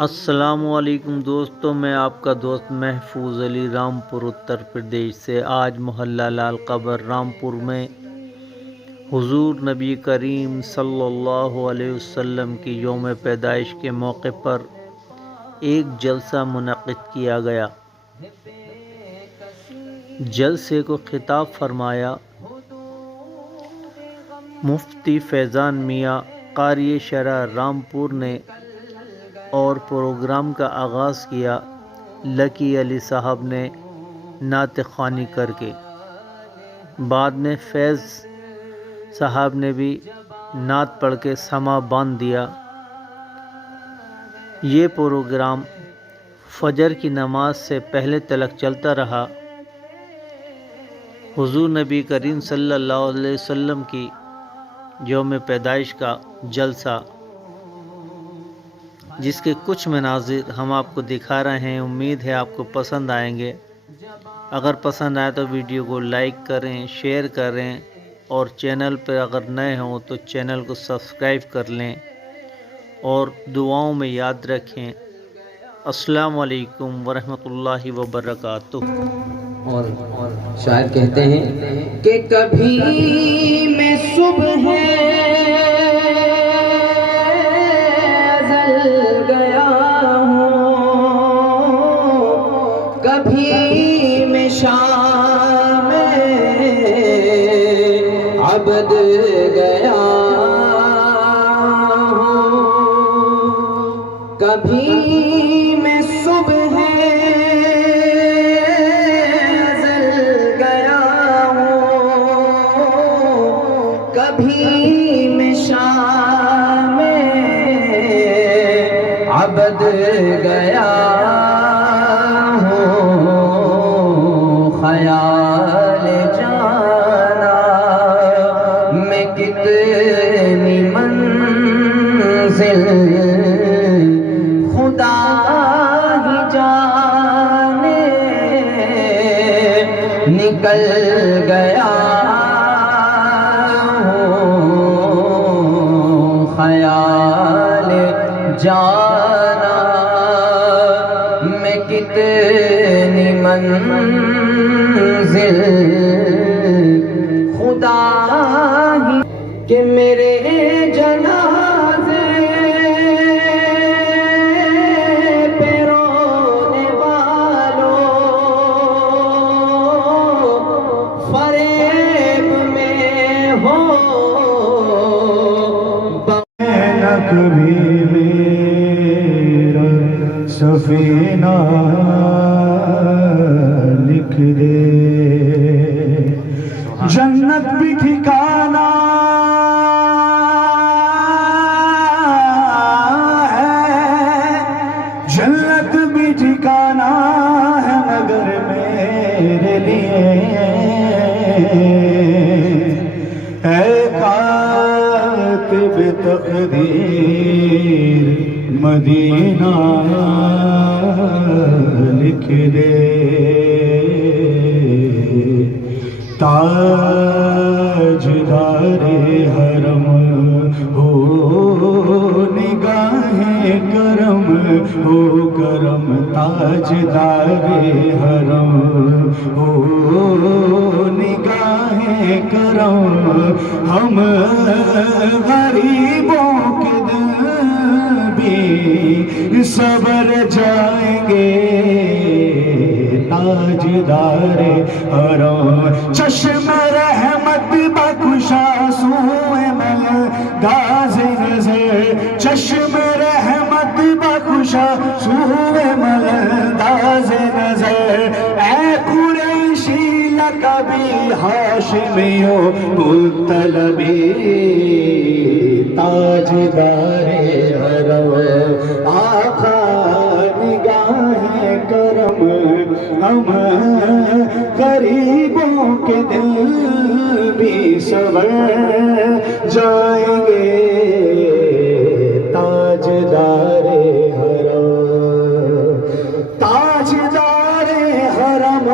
السلام علیکم دوستوں، میں آپ کا دوست محفوظ علی رامپور اتر پردیش سے آج محلہ لال قبر رامپور میں حضور نبی کریم صلی اللہ علیہ وسلم کی یوم پیدائش کے موقع پر ایک جلسہ منعقد کیا گیا۔ جلسے کو خطاب فرمایا مفتی فیضان میاں قاری شرع رامپور نے اور پروگرام کا آغاز کیا لکی علی صاحب نے نعت خوانی کر کے۔ بعد میں فیض صاحب نے بھی نعت پڑھ کے سماع باندھ دیا۔ یہ پروگرام فجر کی نماز سے پہلے تلک چلتا رہا۔ حضور نبی کریم صلی اللہ علیہ وسلم کی یوم پیدائش کا جلسہ، جس کے کچھ مناظر ہم آپ کو دکھا رہے ہیں، امید ہے آپ کو پسند آئیں گے۔ اگر پسند آئے تو ویڈیو کو لائک کریں، شیئر کریں اور چینل پر اگر نئے ہوں تو چینل کو سبسکرائب کر لیں اور دعاؤں میں یاد رکھیں۔ السلام علیکم ورحمۃ اللہ وبرکاتہ۔ اور شاعر کہتے ہیں کہ کبھی میں صبح ازل گیا ہوں، کبھی میں شام عبد گیا ہوں، کبھی میں صبح کبھی میں شام عبد گیا ہوں، خیال جانا میں کتنی منزل خدا ہی جانے نکل گیا، خیال جانا میں کتنی منزل خدا ہی کہ میرے جنازے پہ رونے والوں فریب میں ہو، کبھی میرا سفینہ لکھ دے، جنت بھی ٹھکانہ ہے، جنت بھی ٹھکانہ ہے مگر میرے لیے اے کاتب تقدیر مدینہ لکھ دے، تاجدار حرم ہو نگاہ کرم ہو کرم، تاجدار حرم ہو نگاہ کرم، ہم غریبوں کے دل بھی صبر جائیں گے، تاجدار حرم چشم رحمت بخشا سوئے ملگاز نظر، چشم رحمت بخشا سوئے ملگاز نظر، اے قریشی لقبی ہاشمیو مطلبی، تاجدار حرم آقا نگاہ کرم، ہم غریبوں کے دل بھی صبر جائیں گے، تاجدار حرم، تاجدار حرم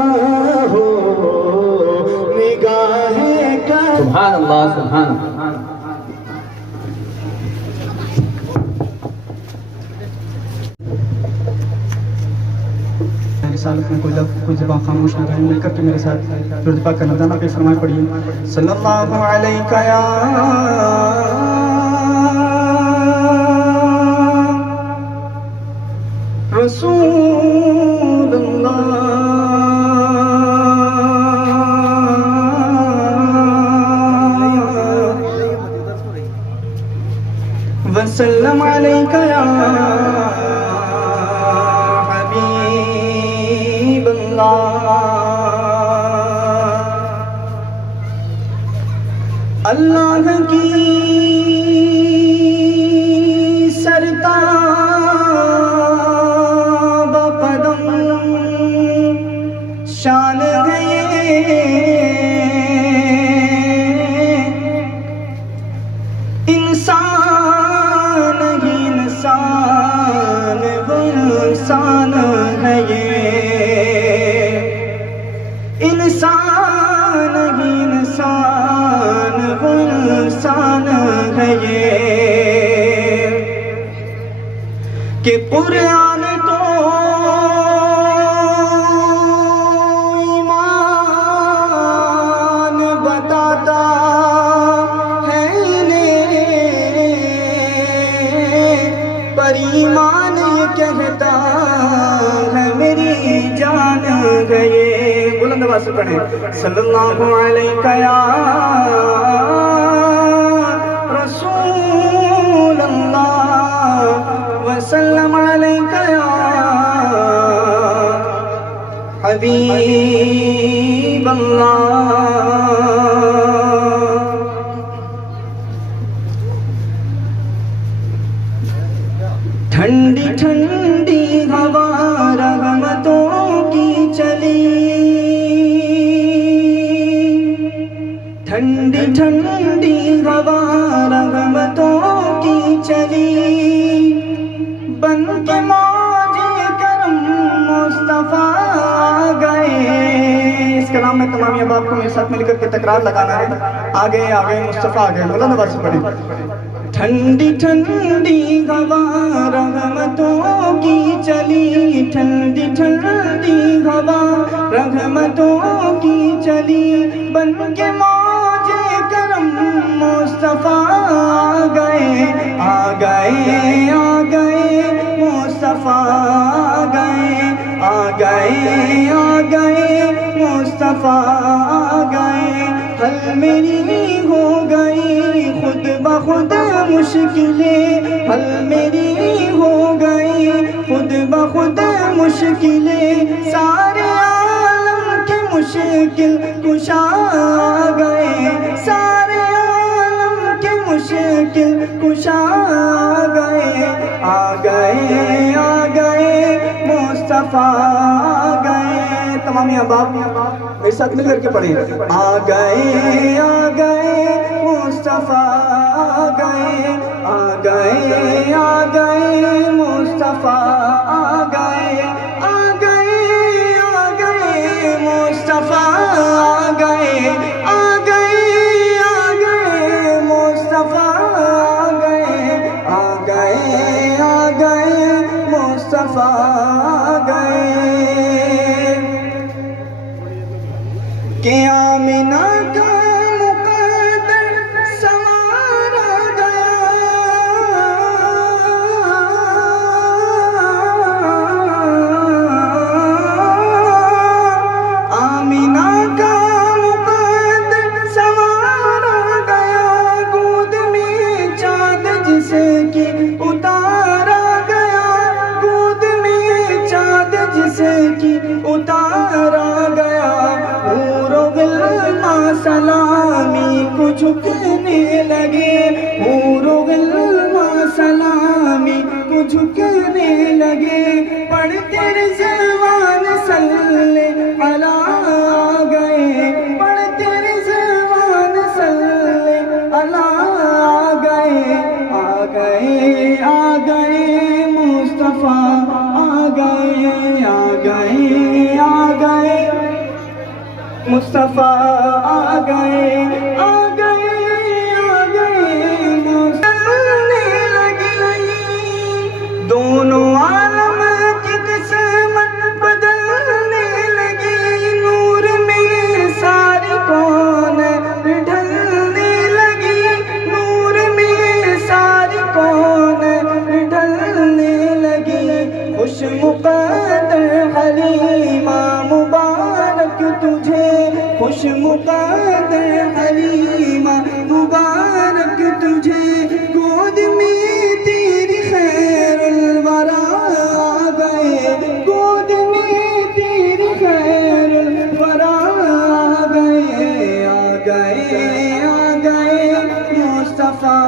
ہو نگاہ کرم۔ سبحان اللہ، سبحان اللہ۔ رسالت میں کوئی زبان خاموش نہ رہے. مل کر کے میرے ساتھ درود پاک کا نذرانہ پیش فرمائے. پڑھیے صلی اللہ علیہ یا رسول اللہ وسلم علیک یا حبیب اللہ. اللہ کی سرتاب قدم شان ہے انسان ہی انسان وہ انسان ہے انسان ہی انسان وہ انسان ہے کہ قرآن تو ایمان بتاتا ہے پر ایمان یہ کہتا ہے میری جان گئے. بلند آواز سے پڑھیں صلی اللہ علیہ یا رسول اللہ وسلم علیہ یا حبیب اللہ. ٹھنڈی ٹھنڈی ہوا رحمتوں کی چلی ٹھنڈی ٹھنڈی ہوا رحمتوں کی چلی بن کے موج کرم مصطفیٰ گئے. اس کلام میں تمام احباب کو میرے ساتھ مل کر کے تکرار لگانا ہے. آگے آگے مصطفیٰ آگئے. مولانا بات سے پڑھیں ٹھنڈی ٹھنڈی ہوا رحمتوں کی چلی ٹھنڈی ٹھنڈی ہوا رحمتوں کی چلی بن کے موج کرم مصطفیٰ گئے آ گئے مصطفیٰ گئے آ گئے مصطفیٰ گئے. حل میری ہو گئی خود بخود مشکلیں حل میری ہو گئی خود بخود مشکلیں سارے عالم کی مشکل کشا گئے سارے عالم کی مشکل کشا گئے آ گئے مصطفیٰ گئے. تمام احباب میرے ساتھ مل کر کے پڑھیں آ گئے مصطفیٰ گئے آ گئے مصطفیٰ گئے مصطفیٰ گئے مصطفیٰ گئے مصطفیٰ گئے. کہ آمنہ کا مقدر سنوارا گیا آمنہ کا مقدر سنوارا گیا گود میں چاند جسے کی اتارا گیا گود میں چاند جسے کی اتارا گیا. سلامی کو جھکنے لگے حور و غلمان سلامی کو جھکنے لگے پڑھتے رضوان صلی اللہ گئے پڑھتے رضوان صلی اللہ گئے آ گئے مصطفیٰ آ گئے مصطفیٰ آ گئے مسلنے لگی دونوں عالم کی قسمت بدل خوش مقدر حلیمہ مبارک تجھے گود میں تیری خیر الورا آ گئے گود میں تیری خیر الورا آ گئے آ گئے آ گئے مصطفیٰ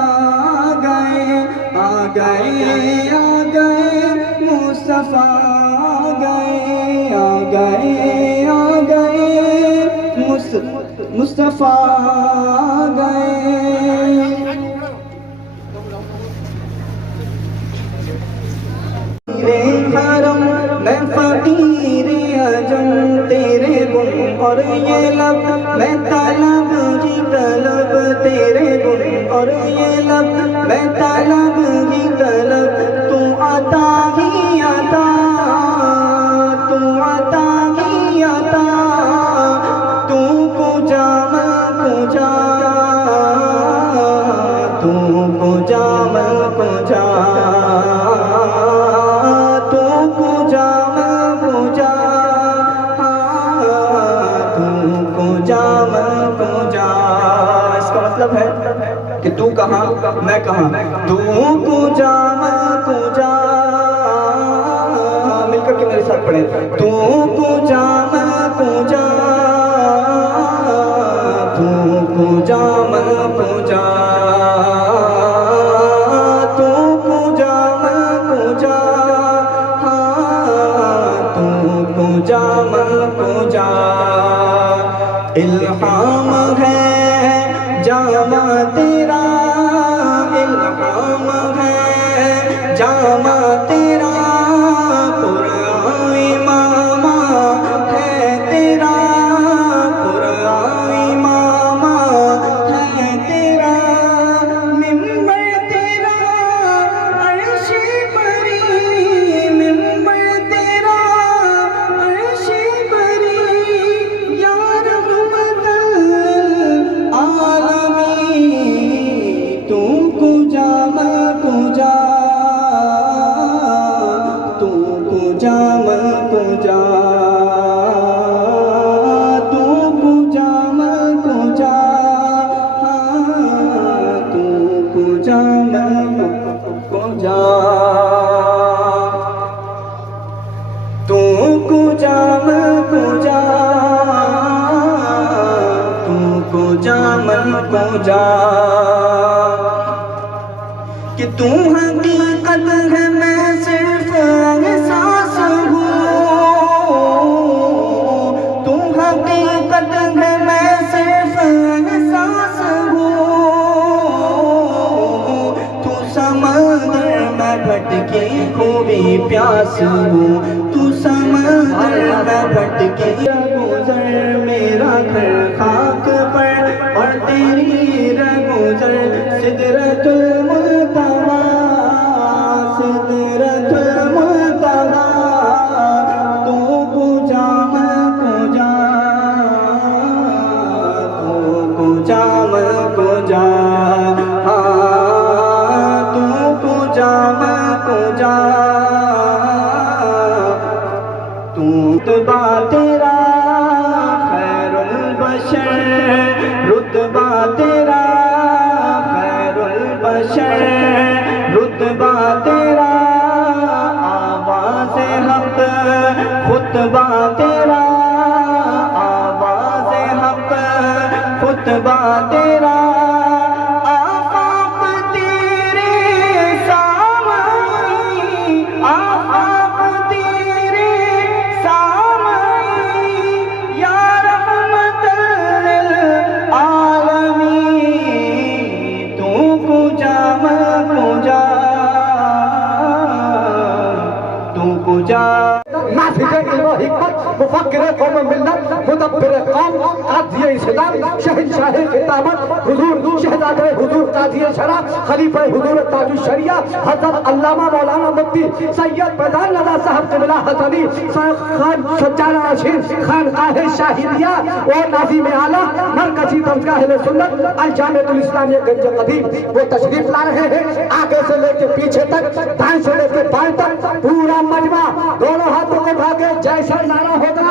آ گئے آ گئے آ گئے مصطفیٰ آ گئے آ گئے آ گئے مصطفیٰ آ گئے حرم میں فقیر عجم تیرے گن اور یہ لب میں طلب ہی طلب تیرے گن اور یہ لب میں طلب ہی طلب تو عطا ہی عطا تو عطا ہی عطا تو پوجا میں پوجا تو پوجا میں پوجا کہ تو کہاں میں کہاں تو پوجا میں پوجا مل کر کے میرے ساتھ پڑھیں تو پوجا میں پوجا تو پوجا میں پوجا تو پوجا میں پوجا تو پوجا میں پوجا الہام ہے جامع تیرا الہام ہے جامع تیرا قرآن امامہ ہے تیرا قرآن امامہ ہے تیرا ممبر تیرا عرش بری ممبر تیرا عرش بری یا رحمت تو پوجا میں پوجا تو پوجا میں پوجا تو پوجا میں پوجا تو پوجا میں پوجا تو پوجا میں پوجا تو پوجا میں پوجا کہ تو حقیقت ہے میں صرف احساس ہوں تو حقیقت ہے میں صرف احساس ہوں تو سمندر میں بھٹکی خوبی پیاس ہوں تو سمندر میں بھٹکی گزر میرا گھر خاک پر اور تیری رگزر سدرۃ المنتہا سدرۃ المنتہا تو پوجا میں پوجا تو پوجا میں پوجا تو پوجا میں پوجا تو رتبہ تیرا خیر البشر رتبہ تیرا خیر البشر رتبہ تیرا آواز حق خطبہ تیرا آواز حق خطبہ تیرا آفاق تیرے سامعی آفاق تیرے سامعی یا رحمت للعالمین تو پوجا میں پوجا تو پوجا نافذ علم و حکمت مفکر قوم ملت مدبر قوم قاضی اسلام شہنشاہ خطابت حضور شہزادہ حضور قاضی شرع خلیفہ حضور تاج الشریعہ حضرت علامہ مولانا مفتی سید فیضان رضا صاحب قبلہ حسنی خان شجاع رشید خانقاہ شاہدیہ اور ناظم اعلیٰ مرکزی درسگاہ اہل سنت الجامعۃ الاسلامیہ گنج قدیم وہ تشریف لا رہے ہیں آگے سے لے کے پیچھے تک دائیں سے لے کے بائیں تک پورا مجمع دونوں ہاتھوں کو اٹھا کے جیسا نعرہ ہوگا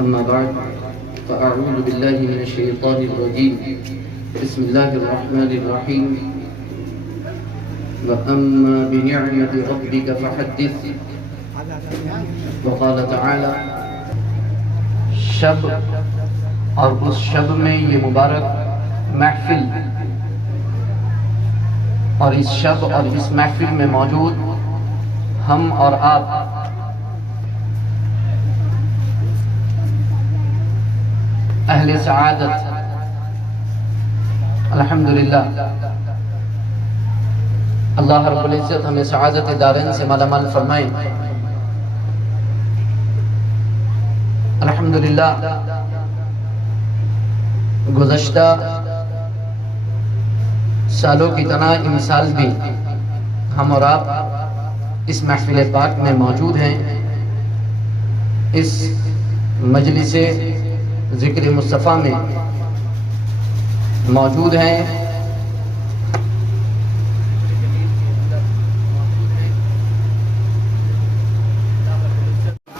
أما بعد فأعوذ بالله من الشيطان الرجيم بسم الله الرحمن الرحيم وأما بنعمة ربك فحدث وقال تعالى شب اور اس شب میں یہ مبارک محفل اور اس شب اور اس محفل میں موجود ہم اور آپ اہل سعادت الحمدللہ اللہ رب العزت ہمیں سعادت دارین سے مالا مال فرمائے۔ الحمدللہ گزشتہ سالوں کی طرح امسال بھی ہم اور آپ اس محفل پاک میں موجود ہیں، اس مجلس ذکر مصطفیٰ میں موجود ہیں۔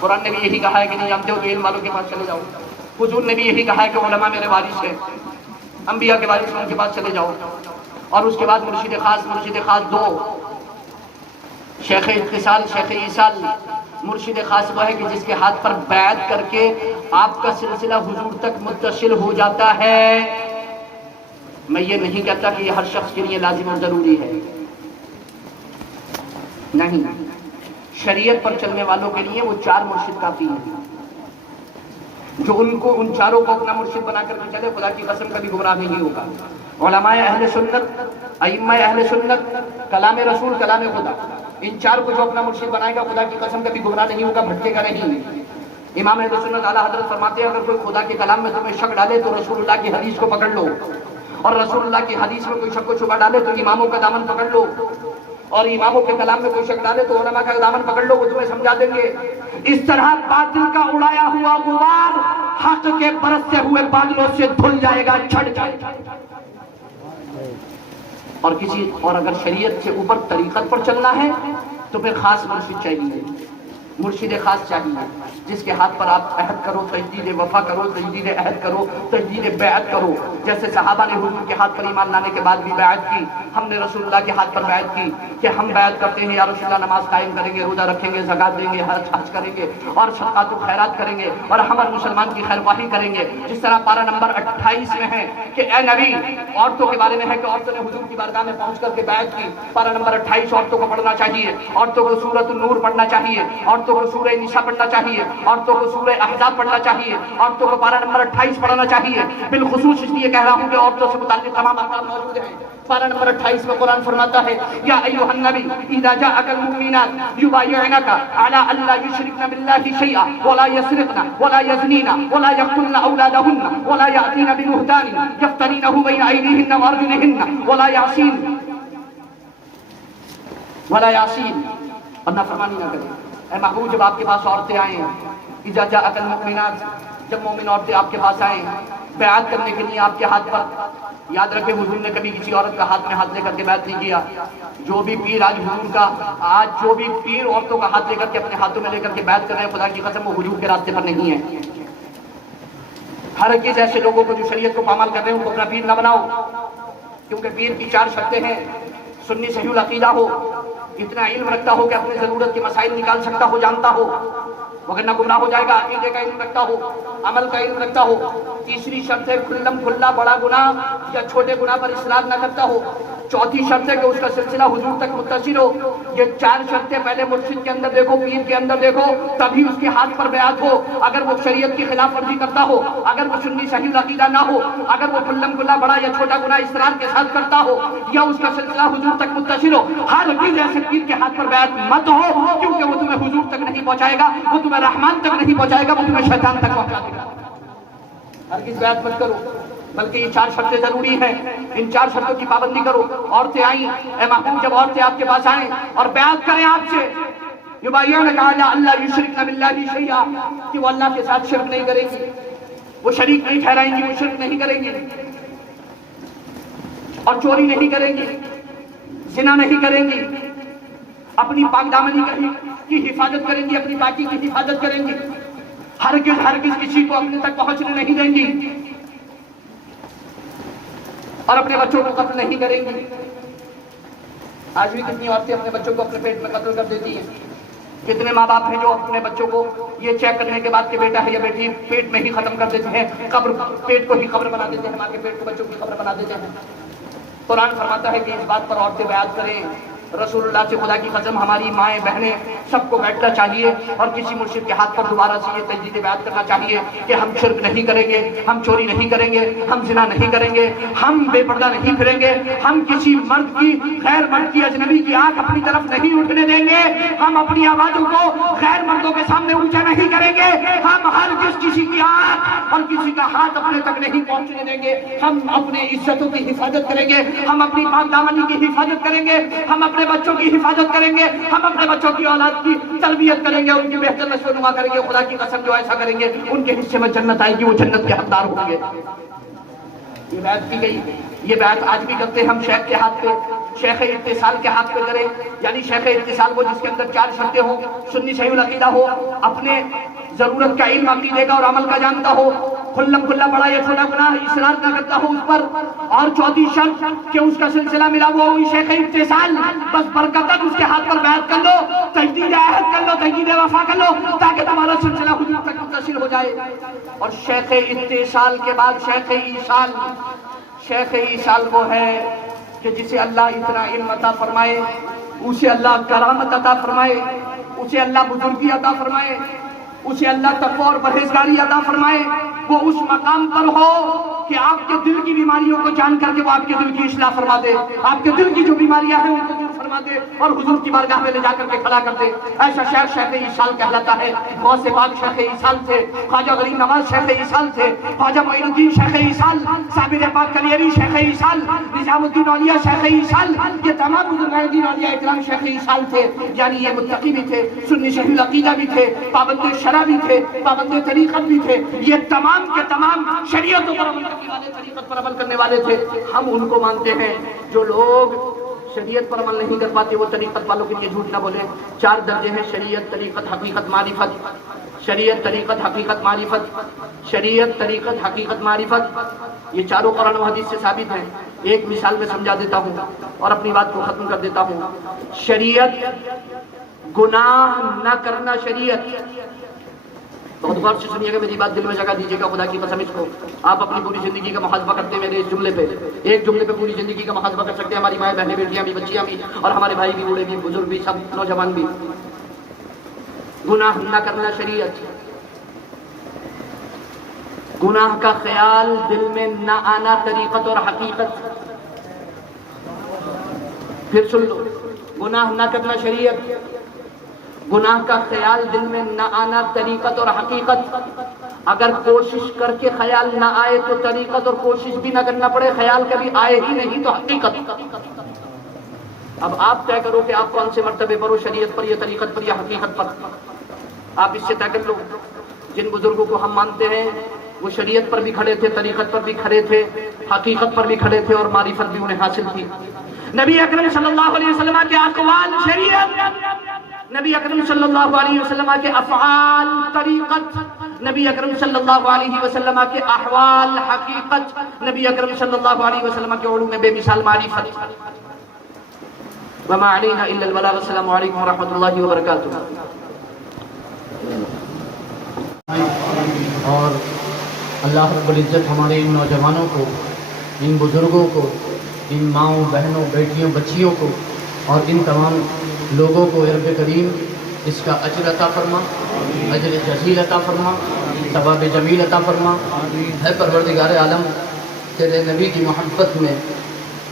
قرآن نے بھی یہی کہا ہے کہ نہیں جانتے ہو تو علم والوں کے پاس چلے جاؤ، حضور نے بھی یہی کہا ہے کہ علماء میرے وارث ہیں، انبیاء کے وارث ان کے پاس چلے جاؤ۔ اور اس کے بعد مرشد خاص دو، شیخ اتصال، شیخ ایصال۔ مرشد خاص وہ ہے کہ جس کے ہاتھ پر بیعت کر کے آپ کا سلسلہ حضور تک متصل ہو جاتا ہے۔ میں یہ نہیں کہتا کہ یہ ہر شخص کے لیے لازم اور ضروری ہے، نہیں، شریعت پر چلنے والوں کے لیے وہ 4 مرشد کافی ہیں، جو ان چاروں کو اپنا مرشد بنا کر کے چلے، خدا کی قسم کبھی گمراہ نہیں ہوگا۔ علماء اہل سنت، ائمہ اہل سنت، کلام رسول، کلام خدا، ان 4 کو جو اپنا مرشد بنائے گا خدا کی قسم کبھی گمراہ نہیں ہوگا، بھٹکے گا نہیں۔ امام اہل سنت اعلیٰ حضرت فرماتے ہیں اگر کوئی خدا کے کلام میں تمہیں شک ڈالے تو رسول اللہ کی حدیث کو پکڑ لو، اور رسول اللہ کی حدیث میں کوئی شک و شبہ ڈالے تو اماموں کا دامن پکڑ لو، اور اماموں کے کلام میں کوئی شک ڈالے تو علماء کا دامن پکڑ لو، وہ تمہیں سمجھا دیں گے۔ اس طرح باطل کا اڑایا ہوا غبار حق کے برستے ہوئے بادلوں سے دھل جائے گا، چھٹ جائے گا۔ اور اگر شریعت سے اوپر طریقت پر چلنا ہے تو پھر خاص مرشد چاہیے، مرشد خاص چاہیے، جس کے ہاتھ پر آپ عہد کرو، تجدید وفا کرو، تجدید عہد کرو، تجدید بیعت کرو۔ جیسے صحابہ نے حضور کے ہاتھ پر ایمان لانے کے بعد بھی بیعت کی، ہم نے رسول اللہ کے ہاتھ پر بیعت کی کہ ہم بیعت کرتے ہیں یا رسول اللہ نماز قائم کریں گے، روزہ رکھیں گے، زکات دیں گے، حج کریں گے، اور صدقات و خیرات کریں گے، اور ہم اور مسلمان کی خیر خواہی کریں گے۔ جس طرح پارہ نمبر 28 میں ہے کہ اے نبی، عورتوں کے بارے میں ہے کہ عورتوں نے حضور کی بارگاہ میں پہنچ کر کے بیعت کی۔ پارہ نمبر 28 عورتوں کو پڑھنا چاہیے، عورتوں کو سورۃ النور پڑھنا چاہیے، عورتوں کو سورہ نساء پڑھنا چاہیے، عورتوں کو سورہ احزاب پڑھنا چاہیے، عورتوں کو پارہ نمبر 28 پڑھنا چاہیے۔ بالخصوص اس لیے کہہ رہا ہوں کہ عورتوں سے متعلق تمام احکام موجود ہیں۔ پارہ نمبر 28 میں قرآن فرماتا ہے یا ایھا النبی اذا جاءک المؤمنات یبایعنک علی الا یشرکن باللہ شیئا ولا یسرقن ولا یزنین ولا یقتلن اولادہن ولا یأتین ببہتان یفترینہ بین ایدیہن وارجلہن ولا یعصین اور نافرمانی نہ کریں۔ اے محبوب، جب آپ کے پاس عورتیں آئیں، اذا جاءک المؤمنات، جب مومن عورتیں آپ کے پاس آئیں بیعت کرنے کے لیے آپ کے ہاتھ پر، یاد رکھیں حضور نے کبھی کسی عورت کا ہاتھ میں ہاتھ لے کر کے بیعت نہیں کیا۔ جو بھی پیر آج جو بھی پیر عورتوں کا ہاتھ لے کر کے اپنے ہاتھوں میں لے کر کے بیعت کر رہے ہیں، خدا کی قسم وہ حضور کے راستے پر نہیں ہے۔ ہر ایک ایسے لوگوں کو جو شریعت کو پامال کر رہے ہیں ان کو اپنا پیر نہ بناؤ، کیونکہ پیر کی 4 شرطیں ہیں۔ سنی صحیح العقیدہ ہو، اتنا علم رکھتا ہو کہ اپنی ضرورت کے مسائل نکال سکتا ہو، جانتا ہو، وگرنہ گمراہ ہو جائے گا۔ عقیدے کا علم رکھتا ہو، عمل کا علم رکھتا ہو۔ تیسری شرط ہے کھلم کھلا بڑا گناہ یا چھوٹے گناہ پر اصرار نہ کرتا ہو۔ چوتھی شرط ہے کہ اس کا سلسلہ حضور تک متصل ہو۔ یہ 4 شرطیں پہلے مرشد کے اندر دیکھو، پیر کے اندر دیکھو، تبھی اس کے ہاتھ پر بیعت ہو۔ اگر وہ شریعت کی خلاف ورزی کرتا ہو، اگر وہ سنی صحیح العقیدہ نہ ہو، اگر وہ کھلم کھلا بڑا یا چھوٹا گناہ اصرار کے ساتھ کرتا ہو، یا اس کا سلسلہ حضور تک متصل ہو، ہرگز ایسے پیر کے ہاتھ پر بیعت مت ہو، کیونکہ وہ تمہیں حضور تک نہیں پہنچائے گا، وہ تمہیں رحمان تک نہیں پہنچائے گا، وہ تمہیں شیطان تک پہنچا دے گا۔ ہرگز بیعت مت کرو، بلکہ یہ 4 شرطیں ضروری ہیں، ان 4 شرطوں کی پابندی کرو۔ عورتیں آئیں، اے محبوب جب عورتیں آپ کے پاس آئیں اور بیعت کریں آپ سے، یبایعونک علی اللہ یشرکن باللہ شیئا، کہ وہ اللہ کے ساتھ شرک نہیں کریں گی، وہ شریک نہیں ٹھہرائیں گی، وہ شرک نہیں کریں گی، اور چوری نہیں کریں گی، زنا نہیں کریں گی، اپنی پاک دامنی کی حفاظت کریں گی، اپنی پاکی کی حفاظت کریں گی، ہرگز کسی کو اپنے تک پہنچنے نہیں دیں گی، اور اپنے بچوں کو قتل نہیں کریں گی۔ آج بھی کتنی عورتیں اپنے بچوں کو اپنے پیٹ میں قتل کر دیتی ہیں۔ کتنے ماں باپ ہیں جو اپنے بچوں کو یہ چیک کرنے کے بعد کہ بیٹا ہے یا بیٹی پیٹ میں ہی ختم کر دیتے ہیں، پیٹ کو ہی قبر بنا دیتے ہیں، ماں کے پیٹ کو بچوں کی قبر بنا دیتے ہیں۔ قرآن فرماتا ہے کہ اس بات پر عورتیں بیعت کریں۔ رسول اللہ سے خدا کی قسم ہماری مائیں بہنیں سب کو بیٹھنا چاہیے اور کسی مرشد کے ہاتھ پر دوبارہ سے یہ تجدید بیعت کرنا چاہیے کہ ہم شرک نہیں کریں گے، ہم چوری نہیں کریں گے، ہم زنا نہیں کریں گے، ہم بے پردہ نہیں پھریں گے، ہم کسی مرد کی غیر مرد کی اجنبی کی آنکھ اپنی طرف نہیں اٹھنے دیں گے، ہم اپنی آوازوں کو غیر مردوں کے سامنے اونچا نہیں کریں گے، ہم ہرگز کسی کی آنکھ اور کسی کا ہاتھ اپنے تک نہیں پہنچنے دیں گے، ہم اپنے عزتوں کی حفاظت کریں گے، ہم اپنی پاک دامنی کی حفاظت کریں گے، ہم اپنے بچوں کی حفاظت کریں گے، ہم اپنے بچوں کی اولاد کی تربیت کریں گے، ان کی بہتر نشو و نما کریں گے۔ خدا کی قسم جو ایسا کریں گے ان کے حصے میں جنت آئے گی، وہ جنت کے حقدار ہوں گے۔ یہ بیعت کی گئی، یہ بیعت آج بھی کرتے ہیں ہم شیخ کے ہاتھ پہ، شیخ اتصال کے ہاتھ پہ کریں، یعنی شیخ اتصال وہ جس کے اندر 4 شرطیں ہوں، سنی صحیح العقیدہ ہو، اپنے ضرورت کا علم عقیدے کا اور عمل کا جانتا ہو، کھلم کھلا بڑا یا چھوٹا گناہ اصرار نہ کرتا ہو اس پر، اور چوتھی شرط کہ اس کا سلسلہ ملا وہ ہوئی شیخ اتصال، بس برکتاً اس کے ہاتھ پر بیعت کر لو، تجدید عہد کر لو، تجدید وفا کر لو، تاکہ تمہارا سلسلہ حضور تک متصل ہو جائے۔ اور شیخ اتصال کے بعد شیخ ایصال، شیخ ایصال وہ ہے کہ جسے اللہ اتنا علم عطا فرمائے، اسے اللہ کرامت عطا فرمائے، اسے اللہ بزرگی عطا فرمائے، اسے اللہ تقوی اور پرہیزگاری عطا فرمائے، وہ اس مقام پر ہو کہ آپ کے دل کی بیماریوں کو جان کر کے وہ آپ کے دل کی اصلاح فرما دے، آپ کے دل کی جو بیماریاں ہیں ان کو دور فرما دے اور حضور کی بارگاہ میں لے جا کر کے کھڑا کر دے۔ ایسا شیخ شیخ ایصال کہلاتا ہے۔ غوث پاک شیخ ایصال تھے، خواجہ غریب نواز شیخ ایصال تھے، خواجہ معین الدین شیخ ایصال، صابر پاک کلیری شیخ ایصال، نظام الدین اولیاء شیخ ایصال، یہ تمام بزرگان دین اولیاء اکرام شیخ ایصال تھے۔ یعنی یہ متقی بھی تھے، سنی صحیح العقیدہ بھی تھے، پابند شرع بھی تھے، پابند طریقت بھی تھے، یہ تمام کے تمام شریعتوں پر عمل کرنے والے، طریقت پر عمل کرنے والے تھے۔ ہم ان کو مانتے ہیں۔ جو لوگ شریعت پر عمل نہیں کر پاتے وہ طریقت والوں کے لیے جھوٹ نہ بولیں۔ 4 درجے ہیں: شریعت، طریقت، حقیقت، معرفت۔ شریعت، طریقت، حقیقت، معرفت۔ شریعت، طریقت، حقیقت، معرفت، یہ چاروں قرآن و حدیث سے ثابت ہیں۔ ایک مثال میں سمجھا دیتا ہوں اور اپنی بات کو ختم کر دیتا ہوں۔ شریعت، گناہ نہ کرنا شریعت۔ بہت غور سے سنیے گا، میری بات دل میں جگہ دیجیے گا، خدا کی قسم اس کو آپ اپنی پوری زندگی کا محاسبہ کرتے ہیں۔ میرے اس جملے پہ، ایک جملے پہ پوری زندگی کا محاسبہ کر سکتے ہیں، ہماری مائیں بہنیں، بیٹیاں بھی، بچیاں بھی، اور ہمارے بھائی بھی، بوڑھے بھی، بزرگ بھی، سب نوجوان بھی۔ گناہ نہ کرنا شریعت، گناہ کا خیال دل میں نہ آنا طریقت اور حقیقت۔ پھر سن لو، گناہ نہ کرنا شریعت، گناہ کا خیال دل میں نہ آنا طریقت اور حقیقت۔ اگر کوشش کر کے خیال نہ آئے تو طریقت اور کوشش بھی نہ کرنا پڑے، خیال کبھی آئے ہی نہیں تو حقیقت۔ اب آپ طے کرو کہ آپ کون سے مرتبے پر ہو، شریعت پر یا طریقت پر یا حقیقت پر۔ آپ اس سے طے کر لو۔ جن بزرگوں کو ہم مانتے ہیں وہ شریعت پر بھی کھڑے تھے، طریقت پر بھی کھڑے تھے، حقیقت پر بھی کھڑے تھے، اور معرفت بھی انہیں حاصل تھی۔ نبی اکرم صلی اللہ علیہ وسلم کے اقوال شریعت، نبی اکرم صلی اللہ علیہ وسلم کے افعال طریقت، نبی اکرم صلی اللہ علیہ وسلم کے احوال حقیقت، نبی اکرم صلی اللہ علیہ وسلم کے علوم بے مثال معرفت۔ وما علینا الا البلاغ. السلام علیکم ورحمۃ اللہ وبرکاتہ. اور اللہ رب العزت ہمارے ان نوجوانوں کو، ان بزرگوں کو، ان ماؤں بہنوں بیٹیوں بچیوں کو اور ان تمام لوگوں کو رب کریم اس کا اجر عطا فرما، اجر جزیل عطا فرما، ثواب جمیل عطا فرما. ہے پروردگار عالم، تیرے نبی کی محبت میں،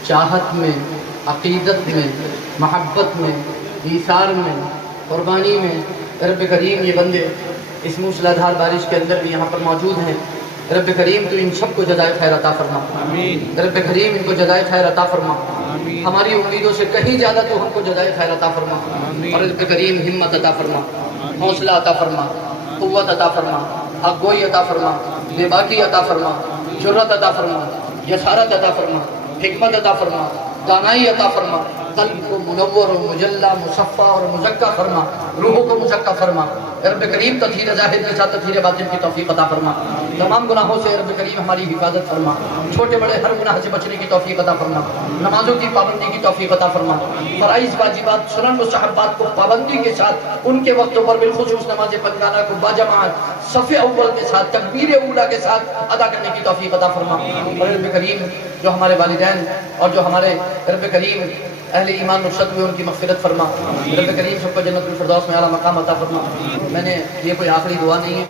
چاہت میں، عقیدت میں، محبت میں، ایثار میں، قربانی میں رب کریم یہ بندے اس موسلا دھار بارش کے اندر بھی یہاں پر موجود ہیں. رب کریم تو ان سب کو جزائے خیر عطا فرما. رب کریم ان کو جزائے خیر عطا فرما. ہماری امیدوں سے کہیں زیادہ تو ہم کو جزائے خیر عطا فرما. اور رب کریم ہمت عطا فرما، حوصلہ عطا فرما، قوت عطا فرما، حق گوئی عطا فرما، بے باکی عطا فرما، جرت عطا فرما، یسارت عطا فرما، حکمت عطا فرما، دانائی عطا فرما، قلب کو منور و مجلہ مصفہ اور مزکہ فرما، روح کو مزکہ فرما. رب کریم تطہیر ظاہر کے ساتھ تطہیر باطن کی توفیق عطا فرما. تمام گناہوں سے رب کریم ہماری حفاظت فرما. چھوٹے بڑے ہر گناہ سے بچنے کی توفیق عطا فرما. نمازوں کی پابندی کی توفیق عطا فرما. فرائض واجبات سنن مستحبات کو پابندی کے ساتھ ان کے وقتوں پر بالخصوص نماز پنجانہ کو باجماعت صف اول کے ساتھ تکبیر اولیٰ کے ساتھ ادا کرنے کی توفیق عطا فرما. اور رب کریم جو ہمارے والدین اور جو ہمارے رب کریم اہل ایمان رخصت ہوئے ان کی مغفرت فرما. رب کریم سب کو جنت الفردوس میں اعلیٰ مقام عطا فرما. میں نے یہ کوئی آخری دعا نہیں ہے.